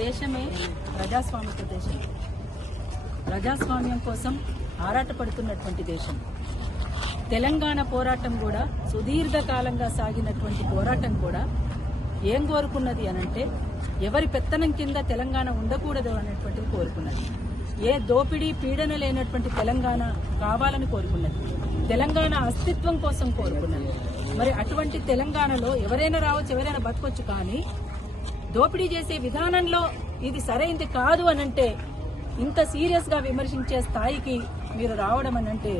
దేశమే ప్రజాస్వామిక దేశం. ప్రజాస్వామ్యం కోసం ఆరాటపడుతున్నటువంటి దేశం. తెలంగాణ పోరాటం కూడా సుదీర్ఘకాలంగా సాగినటువంటి పోరాటం కూడా ఏం కోరుకున్నది అనంటే ఎవరి పెత్తనం కింద తెలంగాణ ఉండకూడదు అనేటువంటిది కోరుకున్నది. ఏ దోపిడీ పీడన లేనటువంటి తెలంగాణ కావాలని కోరుకున్నది. తెలంగాణ అస్తిత్వం కోసం కోరుకున్నది. మరి అటువంటి తెలంగాణలో ఎవరైనా రావచ్చు, ఎవరైనా బతకొచ్చు. కానీ దోపిడీ చేసే విధానంలో ఇది సరైంది కాదు అనంటే, ఇంత సీరియస్ గా విమర్శించే స్థాయికి మీరు రావడం అనంటే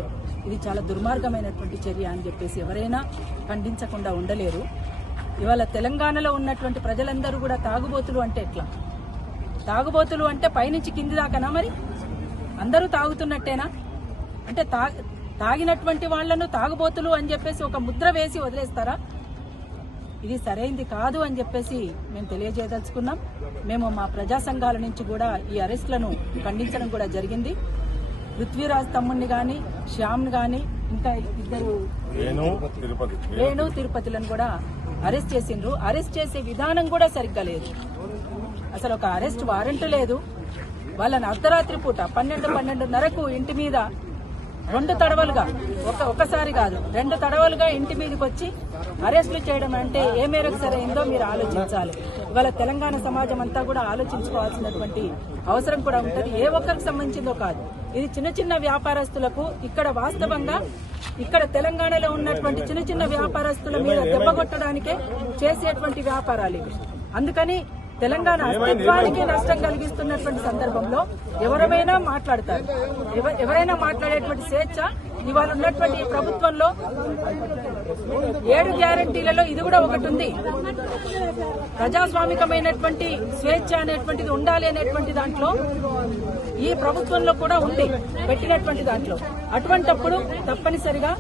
ఇది చాలా దుర్మార్గమైనటువంటి చర్య అని చెప్పేసి ఎవరైనా ఖండించకుండా ఉండలేరు. ఇవాళ తెలంగాణలో ఉన్నటువంటి ప్రజలందరూ కూడా తాగుబోతులు అంటే ఎట్లా? తాగుబోతులు అంటే పైనుంచి కింది దాకానా? మరి అందరూ తాగుతున్నట్టేనా? అంటే తాగినటువంటి వాళ్లను తాగుబోతులు అని చెప్పేసి ఒక ముద్ర వేసి వదిలేస్తారా? ఇది సరైంది కాదు అని చెప్పేసి మేము తెలియజేయదలుచుకున్నాం. మేము మా ప్రజా సంఘాల నుంచి కూడా ఈ అరెస్టులను ఖండించడం కూడా జరిగింది. పృథ్వీరాజ్ తమ్ముడిని గాని, శ్యామ్ని గాని, ఇంకా ఇద్దరు వేణు తిరుపతిలను కూడా అరెస్ట్ చేసిండ్రు. అరెస్ట్ చేసే విధానం కూడా సరిగ్గా లేదు. అసలు ఒక అరెస్ట్ వారెంట్ లేదు. వాళ్ళని అర్ధరాత్రి పూట 12:30కు ఇంటి మీద 2 తడవలుగా, ఒకసారి కాదు 2 తడవలుగా ఇంటి మీదకి వచ్చి అరెస్టులు చేయడం అంటే ఏ మేరకు సరైందో మీరు ఆలోచించాలి. ఇవాళ తెలంగాణ సమాజం అంతా కూడా ఆలోచించుకోవాల్సినటువంటి అవసరం కూడా ఉంటుంది. ఏ ఒక్కరికి సంబంధించిందో కాదు. ఇది చిన్న చిన్న వ్యాపారస్తులకు, ఇక్కడ వాస్తవంగా ఇక్కడ తెలంగాణలో ఉన్నటువంటి చిన్న చిన్న వ్యాపారస్తుల మీద దెబ్బకొట్టడానికే చేసేటువంటి వ్యాపారాలు ఇవి. అందుకని తెలంగాణ అస్తిత్వానికి నష్టం కలిగిస్తున్నటువంటి సందర్భంలో ఎవరైనా మాట్లాడతారు. ఎవరైనా మాట్లాడేటువంటి స్వేచ్ఛ ఇవాళ ఉన్నటువంటి ప్రభుత్వంలో 7 గ్యారంటీలలో ఇది కూడా ఒకటి ఉంది. ప్రజాస్వామికమైనటువంటి స్వేచ్ఛ అనేటువంటిది ఉండాలి అనేటువంటి దాంట్లో ఈ ప్రభుత్వంలో కూడా ఉంది, పెట్టినటువంటి దాంట్లో. అటువంటప్పుడు తప్పనిసరిగా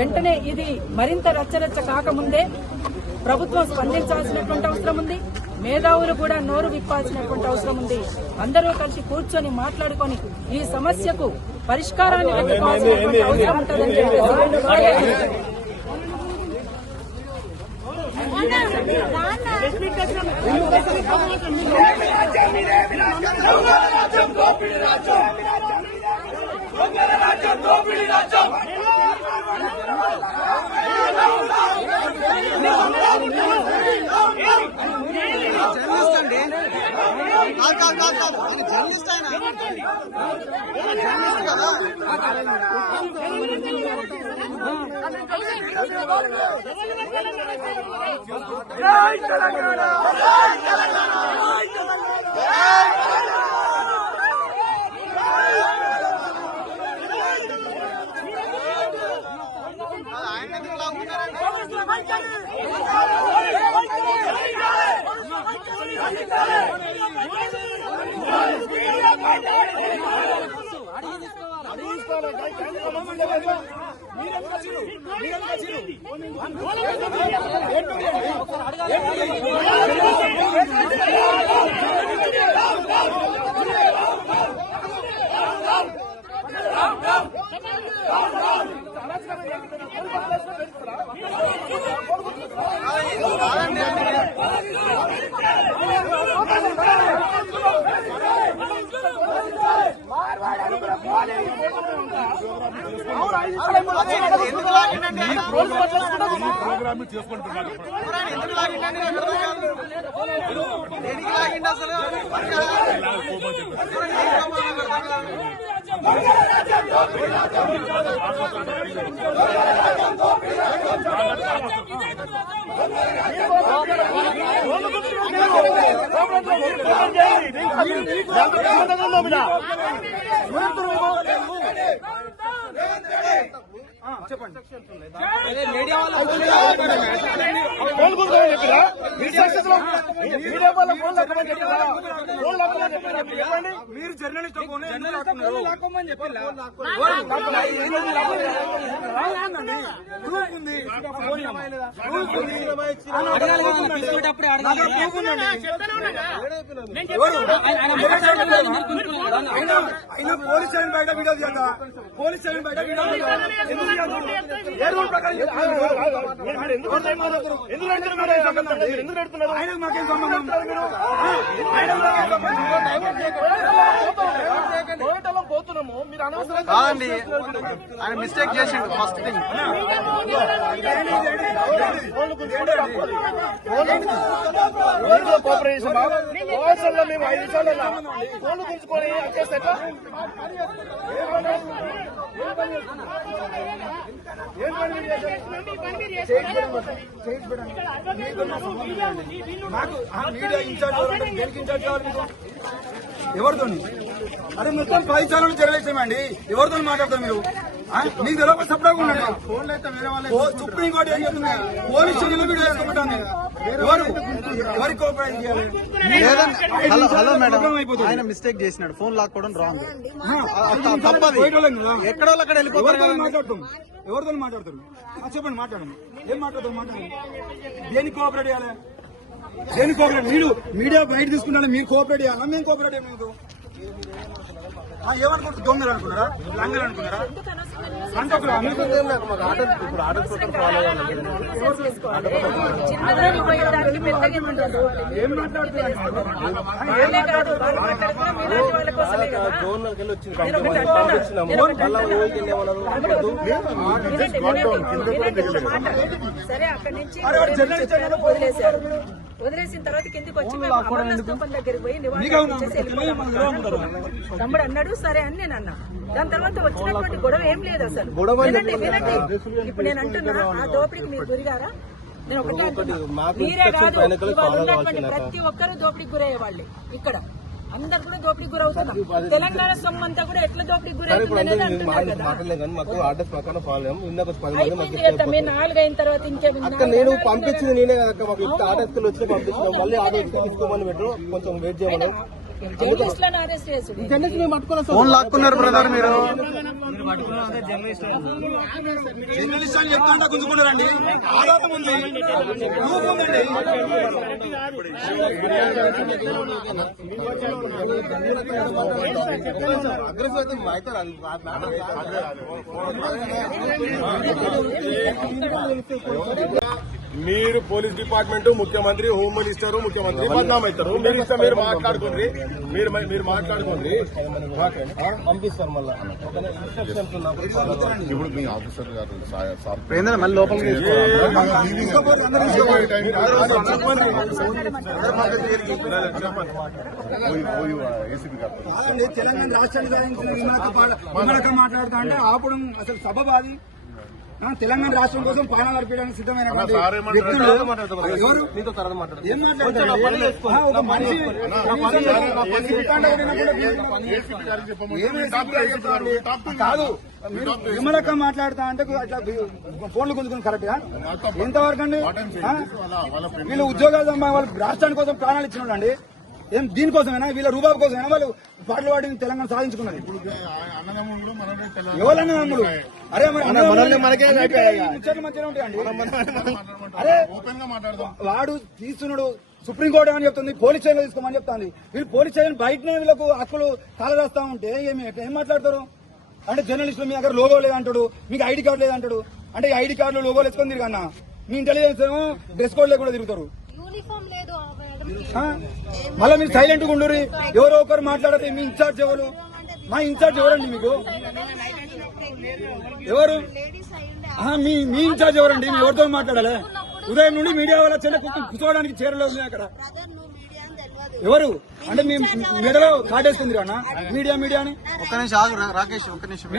వెంటనే ఇది మరింత రచ్చరచ్చ కాకముందే ప్రభుత్వం స్పందించాల్సినటువంటి అవసరం ఉంది. మేధావులు కూడా నోరు విప్పాల్సినటువంటి అవసరం ఉంది. అందరూ కలిసి కూర్చొని మాట్లాడుకొని ఈ సమస్యకు పరిష్కారాన్ని వెతుక్కోవాల్సినటువంటి అవసరం ఉంటుందని చెప్పేసి జర్నలిస్ట్ ఆయన జర్నలిస్ట్ కదా. ఆయన ఎందుకు లాగుతున్నారండి? చెప్పండి. మీడియా మీరు జర్నలిస్ట్ పోలీస్ స్టేషన్ బయట వీడియో చేద్దా? పోలీస్ స్టేషన్ బయట వీడియో ఎందుకు ఆయనకు మాకేం సంబంధం? ఆయనకు మాకేం సంబంధం? పోతున్నాము మీరు అనవసరంగా కాదండి, ఆయన మిస్టేక్ చేసిండు ఫస్ట్ థింగ్. కోఆపరేషన్ అవసరంలో మేము 5 నిమిషాలలో ఫోన్లు గుంజుకొని వచ్చేస్తే ఎట్లా? నాకు మీడియా ఇన్ఛార్జ్ దేనికి ఇన్ఛార్జ్ కావాలి మీకు? ఎవరితోని? అరే మొత్తం 10 ఛానల్ జర్నలిస్ట్ అండి, ఎవరితో మాట్లాడతారు మీరు? మీకు తెలియక సపరేట్గా ఉండండి. సుప్రీంకోర్టు ఏం చెప్తుంది? పోలీస్ స్టేషన్లో వీడియో వేసుకోమంటాను. ఎవరికి కోఆపరేట్ చేయాలి? హలో మేడం, ఆయన మిస్టేక్ చేసినాడు, ఫోన్ లాక్కోవడం రాంగ్, తప్పది. ఎక్కడో అక్కడ వెళ్ళిపోతారు కదా. మాట్లాడతాం, ఎవరితో మాట్లాడతారు? చెప్పండి, మాట్లాడండి. ఏం మాట్లాడతారు? మాట్లాడండి. దేనికి కోఆపరేట్ చేయాలి? దేనికి కోఆపరేట్? మీరు మీడియా బయట తీసుకుంటారా? మీరు కోఆపరేట్ చేయాలా? మేము కోఆపరేట్ చేయాలి. మీకు ఏమనుకుంటారు? దొంగలు అనుకున్నారా? లంగలు అనుకున్నారా? అంతకురా మీకు ఏం మాట్లాడుతున్నారు? సరే, అక్కడి నుంచి వదిలేసిన తర్వాత కిందికి వచ్చి మేము అమరనాథ్ స్తూపం దగ్గరికి పోయి తమ్ముడు అన్నాడు. సరే అని నేను అన్నా. దాని తర్వాత వచ్చినటువంటి గొడవ ఏం లేదు అసలు. వినండి. ఇప్పుడు నేను అంటున్నా, ఆ దోపిడీకి మీరు గురిగారా? నేను ఒకటే అంటున్నా, మీరే కాదు, ఇవాళ ఉన్నటువంటి ప్రతి ఒక్కరూ దోపిడీకి గురయ్యే వాళ్ళే. ఇక్కడ అందరు కూడా దోపిడీకి గురవుతున్నారు. తెలంగాణ సొమ్ము అంతా కూడా ఎట్లా దోపిడీకి గురవుతుంది అనేది అంటున్నారు కదా. అయిపోయింది కదా, మీరు 4 అయిన తర్వాత ఇంకేమి? నేను పంపించింది నేనే కదా, మాకు ఆర్డర్స్ వచ్చి పంపించినాం. మళ్ళీ ఆర్డర్ తీసుకోమని పెట్టరు, కొంచెం వెయిట్ చేయమని. జర్నలిస్టులను అరెస్ట్ చేసుడు. ఫోన్ లాక్కున్నారు బ్రదర్ మీరు. జర్నలిస్ట్ అని చెప్తా గుంజుకుంటారండి. ఆధారం ఉంది, ప్రూఫ్ ఉందండి. మీరు పోలీస్ డిపార్ట్మెంట్, ముఖ్యమంత్రి, హోమ్ మినిస్టర్, ముఖ్యమంత్రి బద్నాం అవుతారు. మీరు ఇష్టం, మీరు మాట్లాడుకోండి, మీరు మాట్లాడుకోండి. పంపిస్తారు మళ్ళీ ఇప్పుడు మీ ఆఫీసర్ గారు సార్ ఏంటంటే మళ్ళీ లోపలికి ఏసీపీ గారు కాదండి, తెలంగాణ రాష్ట్రానికి విమలక మాట్లాడుతా అంటే ఆపడం అసలు సబబ్ అది. తెలంగాణ రాష్ట్రం కోసం పాలన నడిపించడానికి సిద్ధమైన వ్యక్తులు ఎవరు? ఏం మాట్లాడతారు? ఒక మనిషి కాదు, విమలక మాట్లాడుతా అంటే అట్లా ఫోన్లు గుంజుకుని కరెక్ట్ గా ఎంతవరకు అండి? వీళ్ళు ఉద్యోగాలు వాళ్ళు రాష్ట్రానికి కోసం ప్రాణాలు ఇచ్చినోళ్ళండి. ఏం దీనికోసమైనా, వీళ్ళ రూబాబు కోసమైనా వాళ్ళు పాటలు పాడి తెలంగాణ సాధించుకున్నది? ఎవరన్నా నమ్ముడు? అరే ముచ్చట్లు మధ్యలో ఉంటాయండి. అరే వాడు తీస్తున్నాడు, సుప్రీంకోర్టు అని చెప్తుంది, పోలీస్ స్టేషన్ తీసుకోమని చెప్తాంది. వీళ్ళు పోలీస్ స్టేషన్ బయటనే వీళ్ళకు హక్కులు కాలరాస్తా ఉంటే ఏం మాట్లాడతారు? అంటే జర్నలిస్టులు మీ దగ్గర లోగో లేదంటాడు, మీకు ఐడి కార్డు లేదంటాడు. అంటే ఈ ఐడి కార్డులో లోగోలు వేసుకొని తిరిగన్నా, మీ ఇంటెలిజెన్స్ ఏమో డ్రెస్ కోడ్ లేకుండా తిరుగుతారు. మళ్ళీ మీరు సైలెంట్ గా ఉండరు. ఎవరో ఒకరు మాట్లాడితే మీ ఇన్ఛార్జ్ ఎవరు? మా ఇన్ఛార్జ్ ఎవరండి? మీకు ఎవరు? మీ ఇన్ఛార్జ్ ఎవరండి? మీ ఎవరితో మాట్లాడాలి? ఉదయం నుండి మీడియా వాళ్ళ చిన్న కూర్చోవడానికి చీరలేదు అక్కడ. ఎవరు అంటే మీ మెడలో కాటేస్తుంది అన్న మీడియా అని. ఒక్క నిమిషం ఆగు రాకేష్, ఒక్క నిమిషం.